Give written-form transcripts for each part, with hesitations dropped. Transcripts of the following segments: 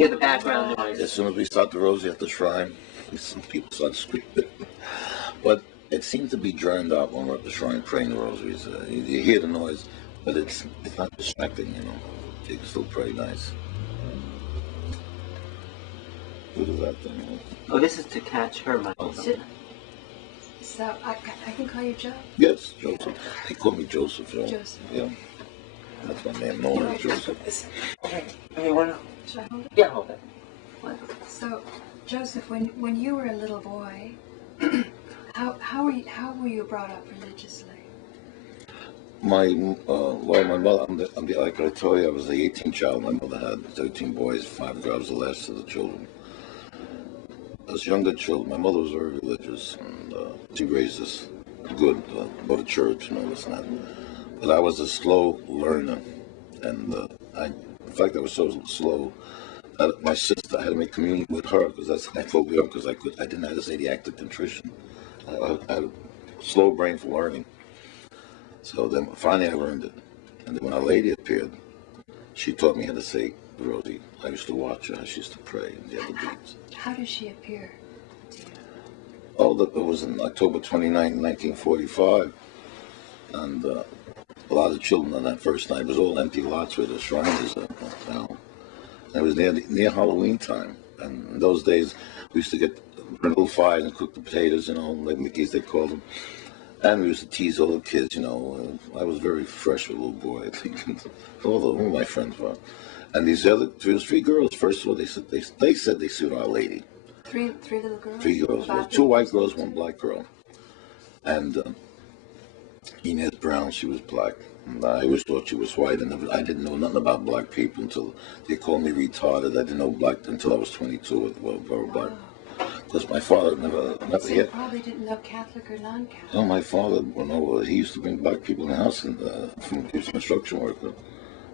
hear the background noise. As soon as we start the rosary at the shrine, some people start screaming. But it seems to be drowned out when we're at the shrine praying the rosaries. You hear the noise, but it's not distracting, you know. You can still pray nice. What is that thing? Oh, this is to catch her, Michael. Okay. So I can call you Joe? Yes, Joseph. They call me Joseph, Joe. Joseph. Yeah. That's my name, known as Joseph. Should I hold it? Yeah, hold it. So, Joseph, when you were a little boy, how were you brought up religiously? My mother, like I told you, I was the 18th child. My mother had 13 boys, 5 girls, the last of the children. As younger children, my mother was very religious, and she raised us good, go to church and all this and that. But I was a slow learner, and in fact, I was so slow that my sister, I had to make communion with her, because that's I told her, because I didn't know how to say the act of contrition. I had a slow brain for learning. So then finally I learned it. And then when Our Lady appeared, she taught me how to say the rosary. I used to watch her, she used to pray, and the other beads. How did she appear to you? Oh, it was in October 29, 1945. And a lot of children on that first night, it was all empty lots where the shrine is now. And it was near Halloween time. And in those days, we used to get little fires and cook the potatoes, you know, like Mickey's they called them. And we used to tease all the kids, you know. I was very fresh, a little boy, I think. all my friends were. And these other three girls, first of all, they said they sued Our Lady. Three little girls? 3 girls. Well, 2 white girls, 1 black girl. And Inez Brown, she was black. And I always thought she was white, and I didn't know nothing about black people until they called me retarded. I didn't know black until I was 22. Well, black. Because my father never So you probably didn't know Catholic or non-Catholic. No, my father, he used to bring black people in the house, and he was a construction worker,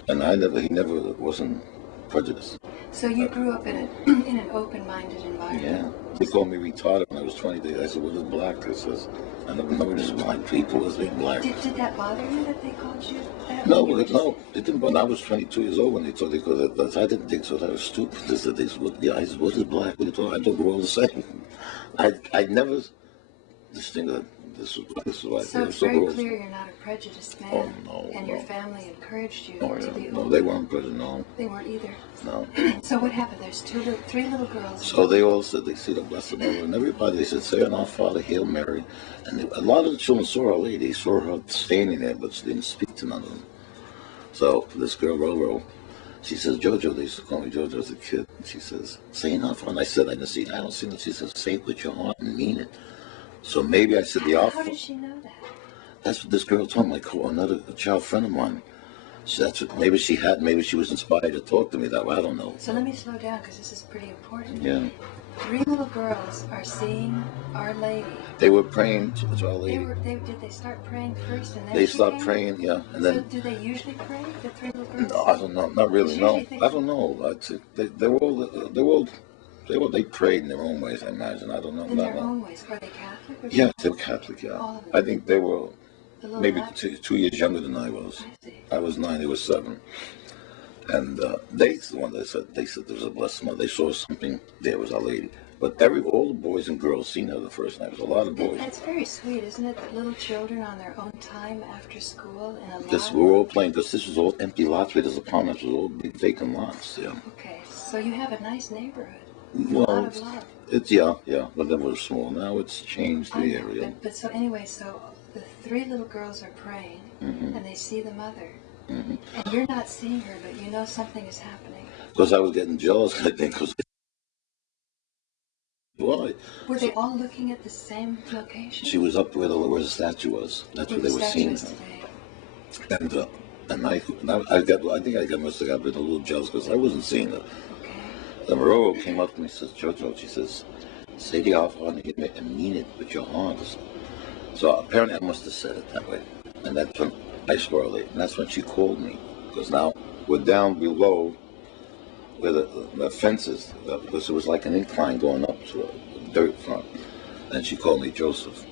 and he never wasn't prejudiced. So you grew up in an open-minded environment. Yeah, they called me retarded when I was 20. I said, "What is black?" I says, "I never noticed black people as being black." Did that bother you that they called you that? No, it didn't. But I was 22 years old when they told me, because I didn't think so. That was stupid. They said, I said, "What is black?" What are you talking? I thought we're all the same. I never distinguished this is why. So it's very clear you're not a prejudiced man. Oh no. And your family encouraged you to be open. No, they weren't prejudiced. No. They weren't either. No. So what happened? There's 3 little girls. So they all said they see the Blessed Mother, and everybody, they said, "Say on Our Father, Hail Mary." And a lot of the children saw Our Lady. They saw her standing there, but she didn't speak to none of them. So this girl, Roro, she says, "Jojo," they used to call me Jojo as a kid. And she says, "Say an Our Father." And I said, "I didn't see it. I don't see it." She says, "Say it with your heart and mean it." So maybe I said the Our Father. How did she know that? That's what this girl told me. Another child friend of mine. So that's what, maybe she was inspired to talk to me that way. I don't know. So let me slow down, because this is pretty important. Yeah. 3 little girls are seeing Our Lady. They were praying to Our Lady. Did they start praying first and then They stopped praying, yeah. And then. So do they usually pray, the 3 little girls? No, I don't know. Not really. No, I don't know. They prayed in their own ways. I imagine. I don't know. In their own ways. Are they Catholic? Or yeah, they were Catholic. Yeah. All of them. I think they were maybe Latin? 2 years younger than I was. I see. I was 9. They were 7. And the one that said there was a Blessed Mother. They saw something. There was Our Lady. But all the boys and girls seen her the first night. It was a lot of boys. That's very sweet, isn't it? That little children on their own time after school in a lot. Because we were all playing. Because this was all empty lots. Where there's apartments. It was all big vacant lots. Yeah. Okay, so you have a nice neighborhood. Well, a lot of love. It's yeah. But then we're small. Now it's changed the area. But so anyway, so the 3 little girls are praying, and they see the mother, and you're not seeing her, but you know something is happening. Because I was getting jealous, I think. Why? Were they all looking at the same location? She was up where the statue was. That's where they were seeing her. And I think I must have been a little jealous because I wasn't seeing her. Okay. The Roro came up to me and says, "Jojo," she says, "say the Our Father and mean it with your heart." So apparently I must have said it that way. And that's when I saw her late. And that's when she called me. Because now we're down below where the fence is, because it was like an incline going up to a dirt front. And she called me Joseph.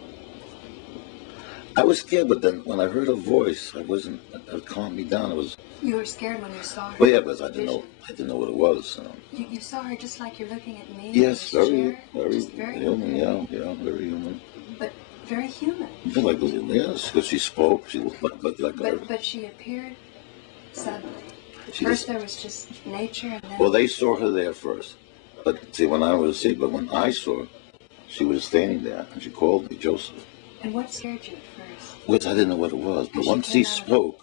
I was scared, but then when I heard her voice, I wasn't. It calmed me down. It was. You were scared when you saw her. Well, yeah, but I didn't vision. know. I didn't know what it was. You saw her just like you're looking at me. Yes, in this very, chair, very just very human. Yeah, very human. But very human. Yeah, like yes, because she spoke. She looked like her. But she appeared suddenly. She First just, there was just nature, and then well, they saw her there first. But see, when I saw her, she was standing there, and she called me Joseph. And what scared you at first? Which I didn't know what it was. But once he spoke,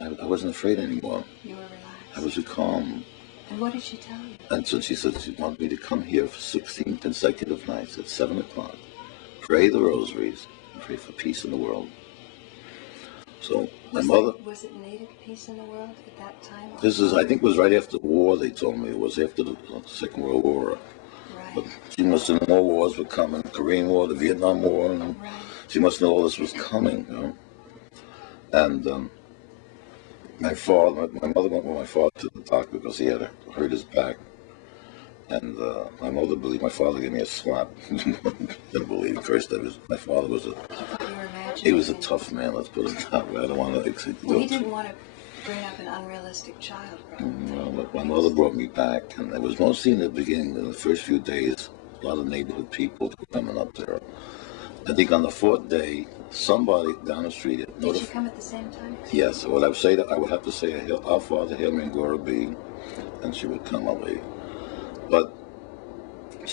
I wasn't afraid anymore. You were relaxed. I was calm. And what did she tell you? And so she said she wanted me to come here for 16 consecutive nights at 7 o'clock, pray the rosaries, and pray for peace in the world. So my mother... Was it needed peace in the world at that time? I think it was right after the war, they told me. It was after the Second World War. Right. But she must have known more wars were coming, the Korean War, the Vietnam War, and right. She must know all this was coming, And my mother went with my father to the doctor because he had hurt his back. And my mother believed my father gave me a slap. Didn't believe at first my father was he was a tough man, let's put it that way. I don't want to... Well, he didn't want to bring up an unrealistic child, probably. But my mother brought me back, and it was mostly in the beginning, in the first few days, a lot of neighborhood people were coming up there. I think on the fourth day, somebody down the street... Did you come at the same time? Yes. What I would have to say, Our Father, Hail Mary, Glory be, and she would come away. But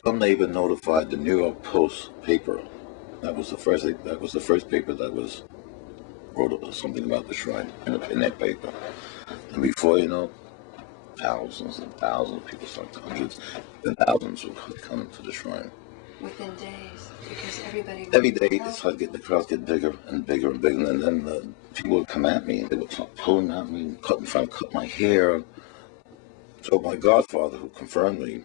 some neighbor notified the New York Post paper. That was the first paper that was wrote something about the shrine in that paper. And before you know, thousands and thousands of people, hundreds and thousands would come to the shrine. Within days, because everybody... Every day, the crowds get bigger and bigger and bigger, and then people would come at me, and they would start pulling at me, trying to cut my hair. So my godfather, who confirmed me,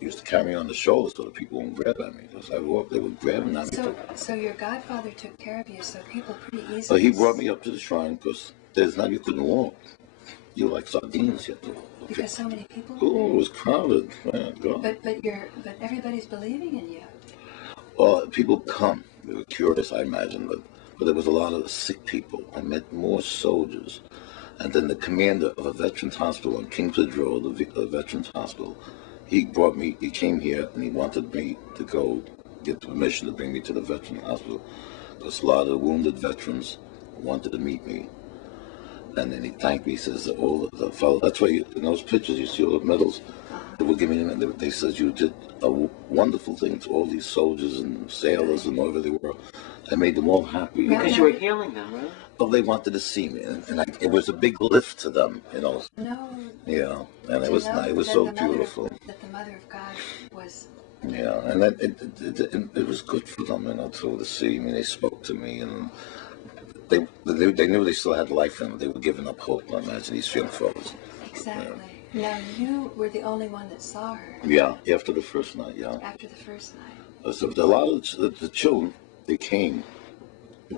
used to carry me on the shoulder so that people wouldn't grab at me. As I walked, they would grab at me. So your godfather took care of you, so people pretty easily... So he brought me up to the shrine because you couldn't walk. You were like sardines. You had to, because so many people... Oh, it was crowded. Man, God. But everybody's believing in you. Well, people come. They were curious, I imagine, but there was a lot of sick people. I met more soldiers. And then the commander of a veterans hospital on Kingsbridge Road, the veterans hospital, he came here and he wanted me to go get permission to bring me to the veterans hospital because a lot of wounded veterans wanted to meet me. And then he thanked me. He says, all the fellow, that's why in those pictures you see all the medals, they were giving them, they said you did a wonderful thing to all these soldiers and sailors and whatever they were. I made them all happy. Because you were healing them, right? Well, they wanted to see me, and it was a big lift to them, No. Yeah, and it was nice. It was so beautiful. That the Mother of God was... Yeah, and it was good for them, to see me. They spoke to me, and they knew they still had life in them. They were giving up hope, I imagine, these young fellows. Exactly. Yeah. Now, you were the only one that saw her. Yeah, after the first night, yeah. After the first night. So a lot of the children, they came.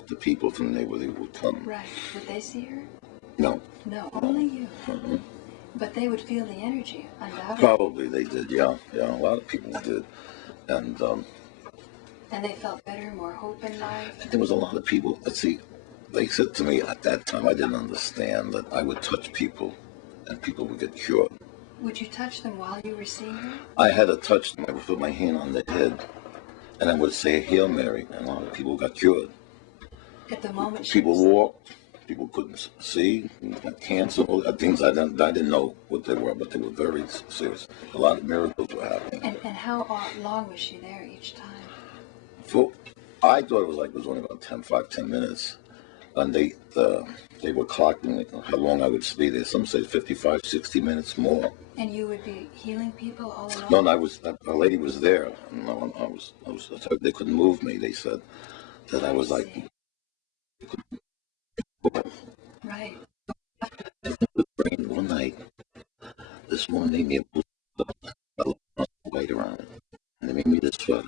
The people from the neighborhood would come. Right. Would they see her? No. No, only you. Mm-hmm. But they would feel the energy, undoubtedly. Probably they did, yeah. A lot of people did. And they felt better, more hope in life? There was a lot of people. Let's see, they said to me at that time, I didn't understand that I would touch people and people would get cured. Would you touch them while you were seeing her? I had to touch them. I would put my hand on their head and I would say Hail Mary, and a lot of people got cured. At the moment people walked, people couldn't see, got cancer, all things I didn't know what they were, but they were very serious. A lot of miracles were happening. And how long was she there each time? I thought it was only about 10 minutes. And they were clocking how long I would be there. Some said 55, 60 minutes more. And you would be healing people all along? No, a lady was there. No, they couldn't move me. They said that I was like... Right. One night, this woman made me a white around it, and they made me this sweater.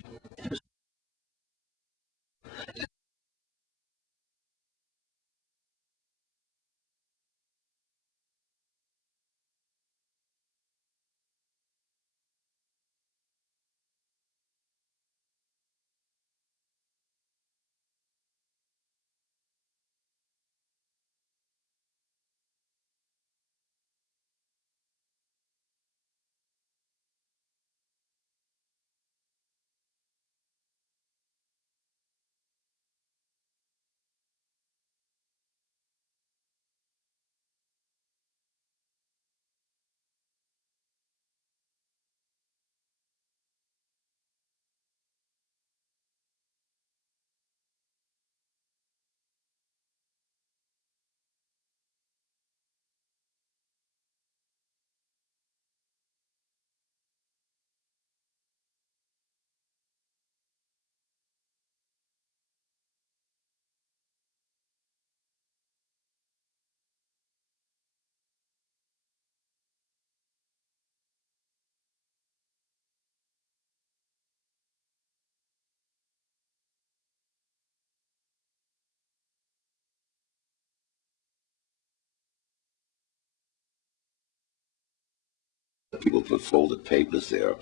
people put folded papers there,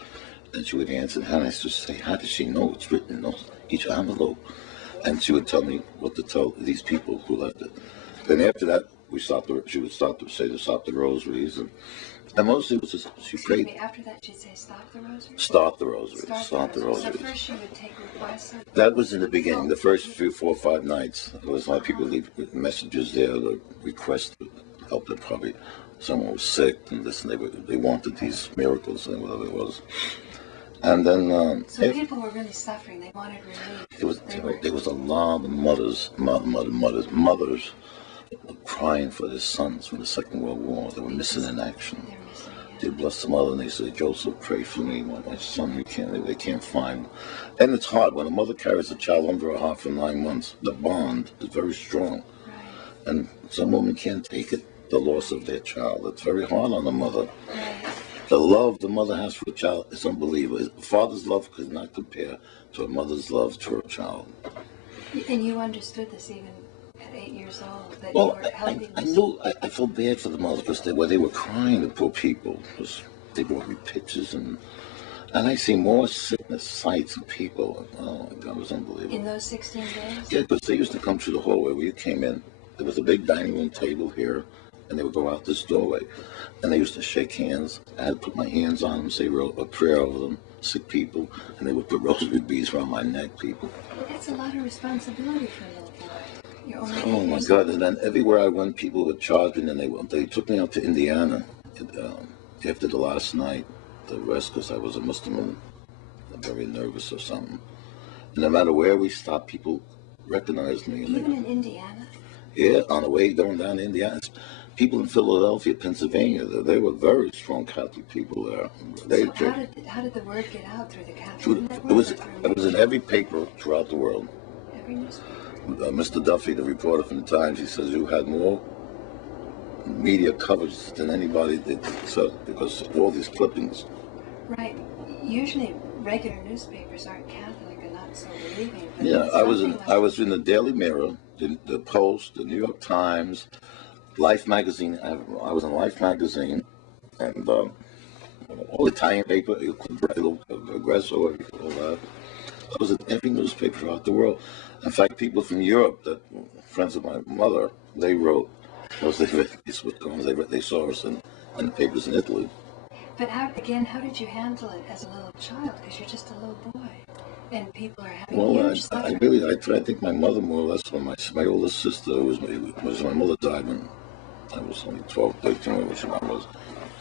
and she would answer. And I used to say, how does she know it's written in each envelope? And she would tell me what to tell these people who left it. Then after that, she would start to say to stop the rosaries, and mostly it was just, she Excuse prayed. me, after that she'd say stop the rosary? Start the rosaries. Start the rosary. So first she would take requests? That was in the beginning. The first 4 or 5 nights, there was a lot of people leave messages there, the request to help them. Probably someone was sick and this, and they wanted these miracles and whatever it was. And then so people were really suffering. They wanted relief. There was a lot of mothers crying for their sons from the Second World War. They were missing in action. They bless the mother and they say, Joseph, pray for me, my son. They can't find him. And it's hard when a mother carries a child under her heart for 9 months. The bond is very strong, and some women can't take it. The loss of their child. It's very hard on the mother. The love the mother has for a child is unbelievable. A father's love could not compare to a mother's love to her child. And you understood this even at 8 years old, that Well, you were helping I knew, I felt bad for the mothers because they were crying, the poor people, because they brought me pictures, and I see more sickness sights of people. Oh my God, it was unbelievable. In those 16 days? Yeah, because they used to come through the hallway where you came in. There was a big dining room table here, and they would go out this doorway, and they used to shake hands. I had to put my hands on them, say a prayer over them, sick people, and they would put rosary beads around my neck, people. That's a lot of responsibility for a little boy. You're only Oh my God! And then everywhere I went, people would charge me, and they took me out to Indiana after the last night, the rest, because I was a Muslim and very nervous or something. And no matter where we stopped, people recognized me. And even in Indiana? Yeah, on the way going down to Indiana. People in Philadelphia, Pennsylvania, they were very strong Catholic people there. How did the word get out through the Catholic network? It was in every paper throughout the world. Every newspaper? Mr. Duffy, the reporter from the Times, he says you had more media coverage than anybody did, so, because of all these clippings. Right. Usually regular newspapers aren't Catholic and not so believing. But Yeah, I was in the Daily Mirror, the Post, the New York Times, Life magazine. I was in Life magazine, and all Italian paper, Aggresso, all that. I was in every newspaper throughout the world. In fact, people from Europe, that friends of my mother, they wrote, because they saw us in the papers in Italy. But how did you handle it as a little child? Because you're just a little boy, and people are having huge suffering. I think my mother more or less, when my oldest sister my mother died when I was only 12, 13, whatever I was,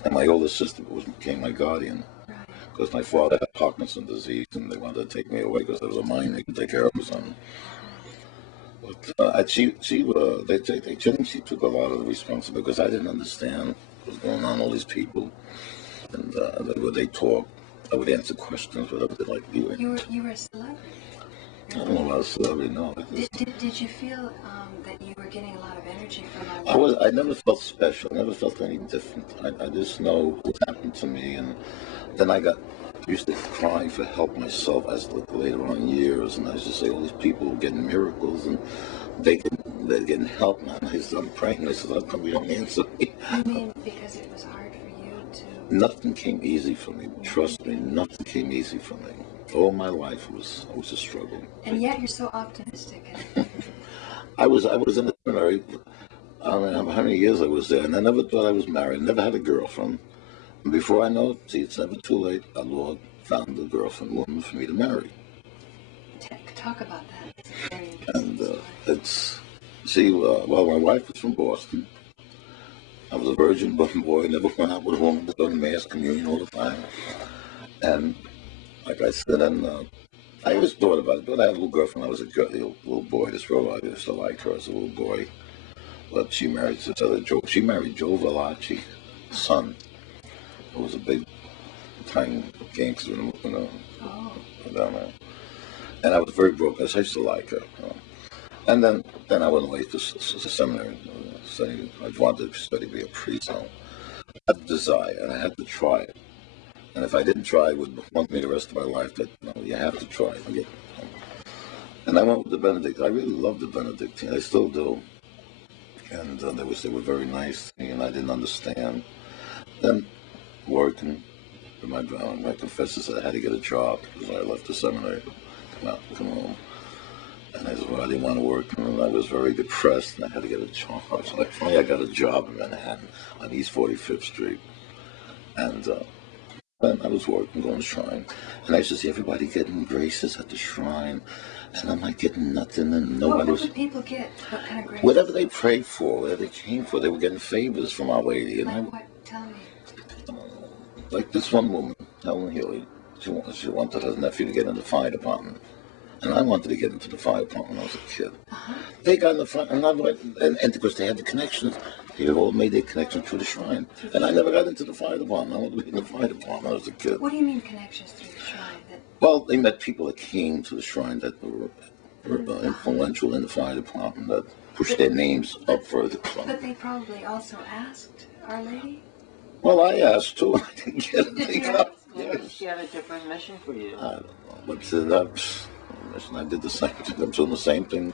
and my oldest sister became my guardian. Because my father had Parkinson's disease, and they wanted to take me away because there was a mine they could take care of or something. But she took a lot of the responsibility because I didn't understand what was going on. All these people, and they talk. I would answer questions, whatever they like doing. You were a celebrity. I don't know about a celebrity. No. Did you feel that you were getting a lot of energy from my life? I never felt special. I never felt any different. I just know what happened to me, and then I used to cry for help myself as later on years, and I used to say all these people were getting miracles and they're getting help. And I said, I'm praying. They said, how come you don't answer me? You mean because it was hard for you to? Nothing came easy for me. Trust me, nothing came easy for me. All my life was a struggle. And yet you're so optimistic. I was in the seminary. I don't know how many years I was there, and I never thought I was married. I never had a girlfriend. And before I know it, see, it's never too late. Our Lord found a girlfriend, woman for me to marry. Talk about that. It's very interesting. Well, my wife was from Boston. I was a virgin boy, never went out with a woman, to go to Mass communion all the time. And like I said, I always thought about it. But I had a little girlfriend. I was a little boy. This girl, I used to like her as a little boy. But she married this other Joe. She married Joe Valachi's son, who was a big time gangster down there. And I was very broke. I used to like her. And then I went away to seminary. I wanted to study to be a priest. I had the desire, and I had to try it. And if I didn't try, it would haunt me the rest of my life. That you have to try. And I went with the Benedict. I really loved the Benedictine. I still do. And they were very nice to me, and I didn't understand. Then working. And my professor said I had to get a job because I left the seminary. Come home. And I said, well, I didn't want to work, and I was very depressed, and I had to get a job. So finally, I got a job in Manhattan on East 45th Street. And then I was working, going to the shrine, and I used to see everybody getting graces at the shrine, and I'm like getting nothing, and nobody What would people get? What kind of graces? whatever they prayed for, whatever they came for, they were getting favors from Our Lady. And like what? Tell me. Like this one woman, Helen Healy, she wanted her nephew to get in the fire department. And I wanted to get into the fire department when I was a kid. They got in the fire, and because they had the connections, they all made their connections through the shrine. And I never got into the fire department. I wanted to be in the fire department when I was a kid. What do you mean connections through the shrine? Well, they met people that came to the shrine that were influential in the fire department, that pushed their names up further. But they probably also asked Our Lady? Well, I asked too, and I didn't get it. Did you ask? Maybe she had a different mission for you. I don't know. But I did the same thing. I'm doing the same thing,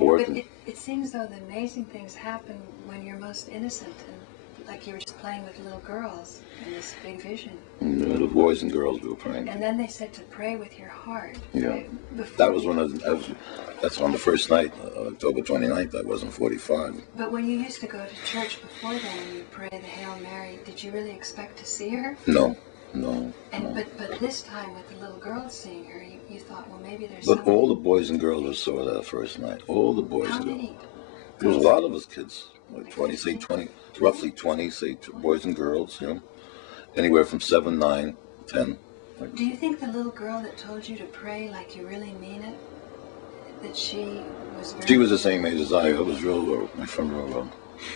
working. But it seems though the amazing things happen when you're most innocent, and like you were just playing with little girls in this big vision. The boys and girls we were praying. And then they said to pray with your heart. Yeah. That was when that's on the first night, October 29th. I wasn't 45. But when you used to go to church before then and you pray the Hail Mary, did you really expect to see her? No. And but this time with the little girls seeing her, you thought, well, maybe there's. But all the boys and girls who saw that first night, all the boys How and girls. many? There was a lot of us kids, like 20, roughly 20, boys and girls, anywhere from 7, 9, 10. Do you think the little girl that told you to pray like you really mean it, that she was very... She was the same age as I was real low, my friend real low.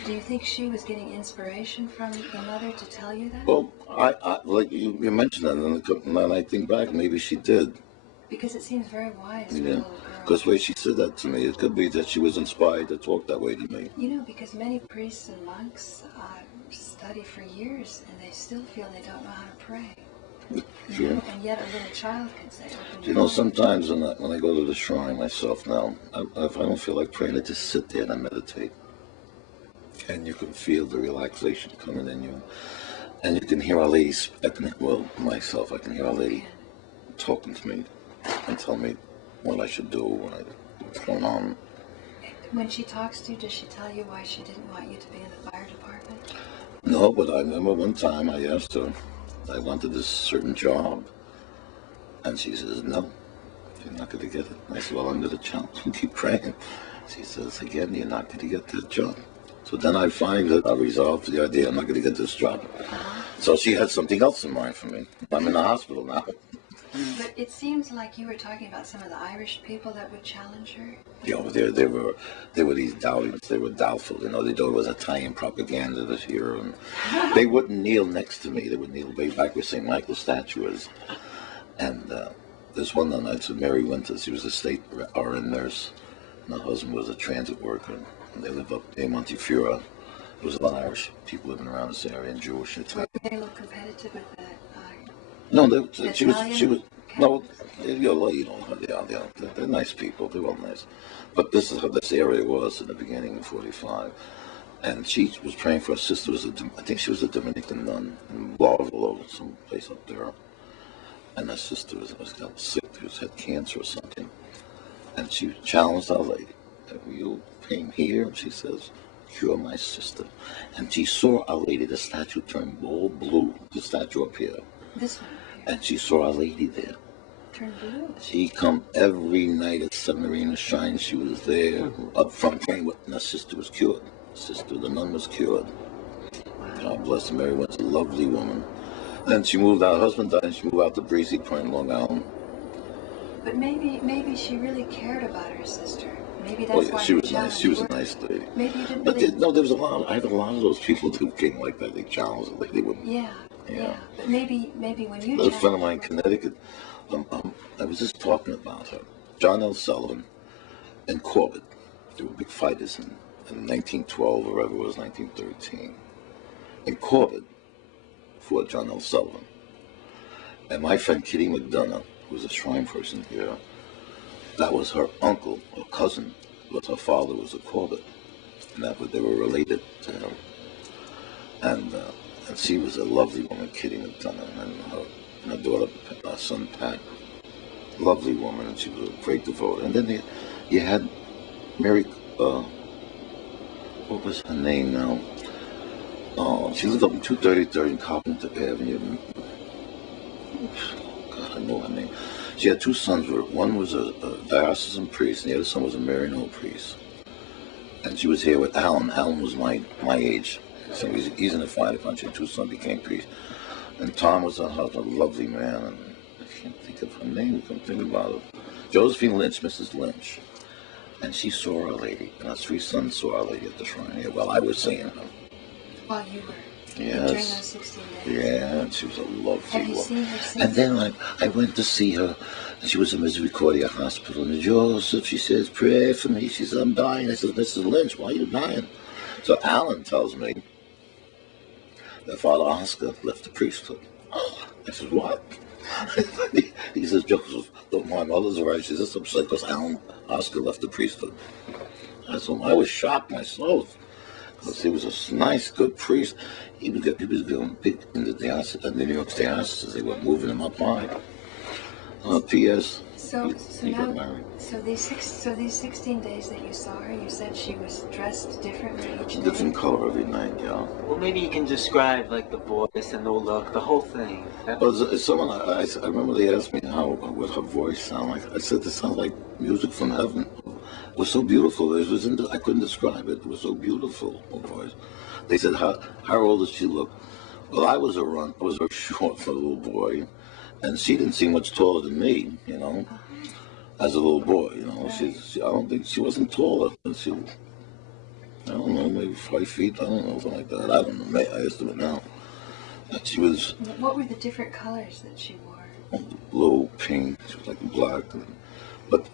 Do you think she was getting inspiration from the mother to tell you that? Well, I like you mentioned that, and I think back, maybe she did. Because it seems very wise for a Yeah, little girl. because the way she said that to me, it could be that she was inspired to talk that way to me. You know, because many priests and monks study for years and they still feel they don't know how to pray. Sure. And yet a little child can say, Sometimes when I go to the shrine myself now, if I don't feel like praying, I just sit there and I meditate. And you can feel the relaxation coming in you. And you can hear Our Lady, I can hear Our Lady talking to me and tell me what I should do, what's going on. When she talks to you, does she tell you why she didn't want you to be in the fire department? No, but I remember one time I asked her, I wanted this certain job. And she says, no, you're not going to get it. I said, well, I'm going to challenge and keep praying. She says, again, you're not going to get that job. So then I find that I resolved the idea I'm not going to get this job. So she had something else in mind for me. I'm in the hospital now. But it seems like you were talking about some of the Irish people that would challenge her. They were these doubtings. They were doubtful. They thought it was Italian propaganda this year. And they wouldn't kneel next to me. They would kneel way back where St. Michael's statue is. And this one night, so Mary Winters, she was a state RN nurse, and her husband was a transit worker. And they lived up in Montefiore. There was a lot of Irish people living around this area, and Jewish and Italian. Were they a little competitive with that? No, she was. No, they're nice people. They're all nice. But this is how this area was in the beginning of '45. And she was praying for her sister. I think she was a Dominican nun in Blarville, some place up there. And her sister was got sick. She had cancer or something. And she challenged Our Lady. You came here, and she says, cure my sister. And she saw Our Lady, the statue turned all blue, the statue up here. This one. And she saw Our Lady there. Turned blue. She come every night at 7 Arena Shrine. She was there up front praying with, and her sister was cured. The nun was cured. God bless her. Mary was a lovely woman. Then she moved out. Her husband died, and she moved out to Breezy Point, Long Island. But maybe she really cared about her sister. Maybe that's why she was challenged nice. She was a her. nice lady. Maybe you didn't But believe. there was a lot. I had a lot of those people who came like that. They challenged the lady. Yeah. But maybe when you. A friend of mine in Connecticut. I was just talking about her. John L. Sullivan and Corbett. They were big fighters in 1912 or whatever it was, 1913. And Corbett fought John L. Sullivan. And my friend Kitty McDonough, who was a shrine person here, that was her uncle or cousin, but her father was a Corbett. And they were related to him. And And she was a lovely woman, Kitty McDonough, and her daughter, our son Pat. Lovely woman, and she was a great devote. And then you had Mary, what was her name now? She lived up in 233 in Carpenter Avenue. God, I know her name. She had two sons. One was a diocesan priest, and the other son was a Maryknoll priest. And she was here with Alan. Alan was my age. So he's in the fire department. Two sons became priests. And Tom was her husband, a lovely man. And I can't think of her name. I can't think about it. Josephine Lynch, Mrs. Lynch. And she saw Our Lady. And our three sons saw Our Lady at the shrine here while I was seeing her. While you were? Yes. During those 16 days? Yeah, and she was a lovely Have you woman. seen her since? And then I went to see her. And she was in Misericordia Hospital. And Joseph, she says, pray for me. She says, I'm dying. I said, Mrs. Lynch, why are you dying? So Alan tells me that Father Oscar left the priesthood. I said, what? He says, Joseph, my mother's right. She says, I'm upset because Oscar left the priesthood. I was shocked myself. Because he was a nice, good priest. He was going big in the diocese, New York diocese. They were moving him up high. P.S. He got married. So these 16 days that you saw her, you said she was dressed differently each day? Different color every night, yeah. Well, maybe you can describe like the voice and the look, the whole thing. Well, someone, I remember they asked me what her voice sounded like. I said, this sounds like music from heaven. It was so beautiful. I couldn't describe it. It was so beautiful, her voice. They said, how old does she look? Well, I was very short for a little boy, and she didn't seem much taller than me, you know, as a little boy, you know. I don't think she wasn't taller than she, I don't know, maybe 5 feet, I don't know, something like that. I don't know, I estimate now. And she was... What were the different colors that she wore? Blue, pink, she was like black. But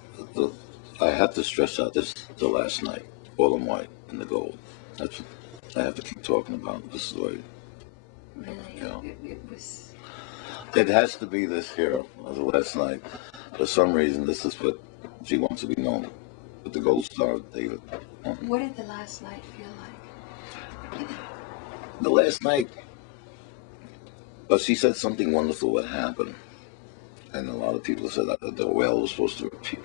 I had to stress out the last night, all in white and the gold. That's what I have to keep talking about this story. Really? Yeah. It was... It has to be this here, the last night. For some reason, this is what she wants to be known. With the gold star of David. What did the last night feel like? The last night, well, she said something wonderful would happen. And a lot of people said that the whale was supposed to repeat.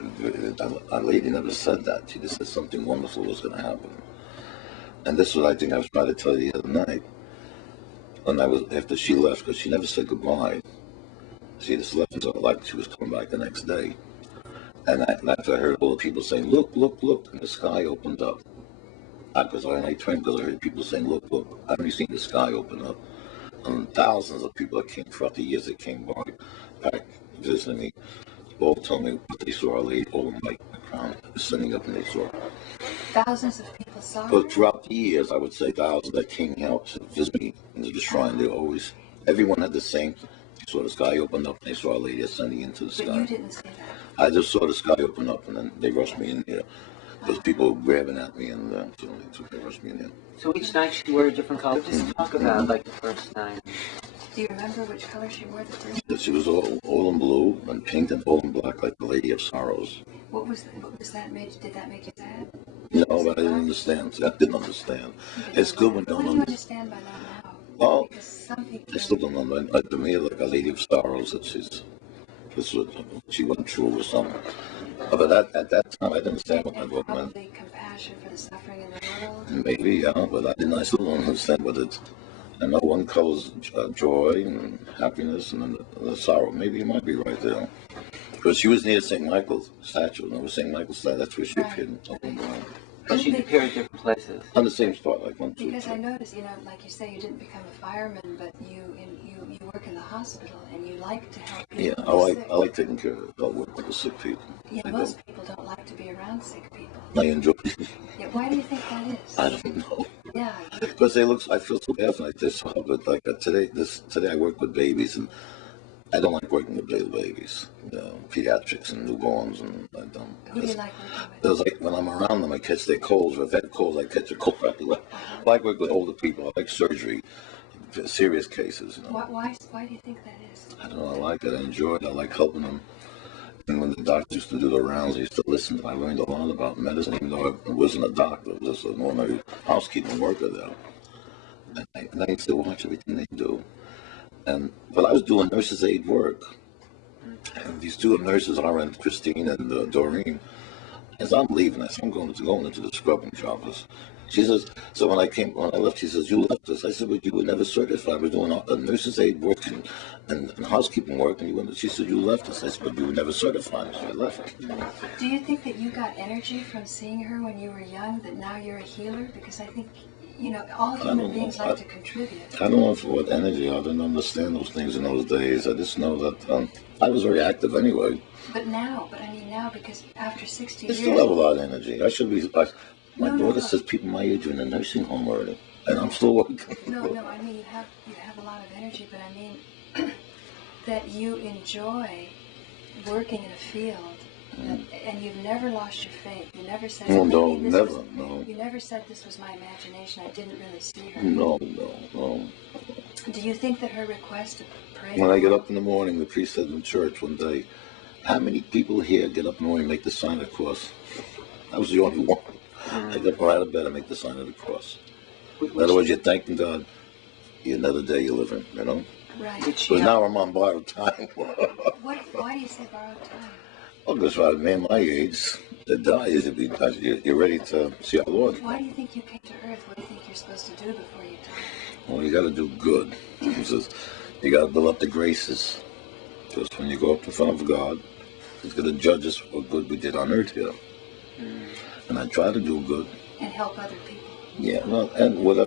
Our Lady never said that. She just said something wonderful was going to happen. And this is what I think I was trying to tell you the other night. And after she left, because she never said goodbye. She just left until like she was coming back the next day. And after I heard all the people saying, look, look, look, and the sky opened up. Because I turned because I heard people saying, look, look. I've only seen the sky open up. And thousands of people that came throughout the years that came back visiting me, all told me what they saw Our Lady, all in white crown, sitting up and they saw her. Thousands of people saw her? But throughout the years, I would say thousands that came out to visit me into the shrine. They always, everyone had the same. They saw the sky open up and they saw Our Lady ascending into the sky. But you didn't say that. I just saw the sky open up and then they rushed me in here. Because people were grabbing at me and they rushed me in here. So each night she wore a different color. Just talk about like the first night. Do you remember which color she wore the first? She was all in blue and pink and all in black like the Lady of Sorrows. What was that made? Did that make you sad? No, but I didn't understand. I didn't understand. It's good when you What don't do you understand. understand by that now? Well, Because some people... I still don't know. Like to me, like a Lady of Sorrows, that she went through or something. But at that time, I didn't understand what my book meant. Probably compassion for the suffering in the world. Maybe, yeah, but I still don't understand what it's. I know one color's joy and happiness, and then the sorrow. Maybe you might be right there. Because she was near St. Michael's statue, and it was St. Michael's statue. That's where she appeared. But she appeared at different places. On the same spot, like 1, 2, Because 3. I noticed, like you say, you didn't become a fireman, but you work in the hospital and you like to help people. Yeah, I like taking care of working with the sick people. Yeah, most people don't like to be around sick people. I enjoy it. Yeah, why do you think that is? I don't know. Yeah. Because I feel so bad like this. But like today I work with babies, and I don't like working with little babies, pediatrics and newborns, and I don't. Who do you like working with? It was like when I'm around them, I catch their colds. Or if I've had colds, I catch a cold. I like working with older people. I like surgery, serious cases. Why do you think that is? I don't know. I like it. I enjoy it. I like helping them. And when the doctors used to do the rounds, I used to listen. I learned a lot about medicine, even though I wasn't a doctor. I was just a normal housekeeping worker there. And I used to watch everything they do. But I was doing nurse's aid work. And these two nurses, RN Christine and Doreen, as I'm leaving, I said, I'm going into the scrubbing job. She says, so when I left, she says, you left us. I said, but you were never certified. We're doing a nurse's aid work and housekeeping work. And she said, you left us. I said, but you were never certified. So I left. Do you think that you got energy from seeing her when you were young, that now you're a healer? Because I think, all human beings like to contribute. I don't know what energy. I didn't understand those things in those days. I just know that I was very active anyway. But now, because after 60 years... I still have a lot of energy. I should be... My daughter says people my age are in a nursing home already, and I'm still working. No, I mean, you have a lot of energy, but I mean that you enjoy working in a field, and you've never lost your faith. You never said... No. You never said this was my imagination. I didn't really see her. No. Do you think that her request to pray... When I get up in the morning, the priest said in church one day, how many people here get up in the morning and make the sign of the cross? I was the only one. I get right out of bed and make the sign of the cross. In other words, you're thanking God another day you're living, Right. But now I'm on borrowed time. Why do you say borrowed time? Well, because for a man my age, to die is you're ready to see our Lord. Why do you think you came to earth? What do you think you're supposed to do before you die? Well, you got to do good. He says, you got to build up the graces. Because when you go up in front of God, He's going to judge us for what good we did on earth here. And I try to do good. And help other people. Yeah, well, and whatever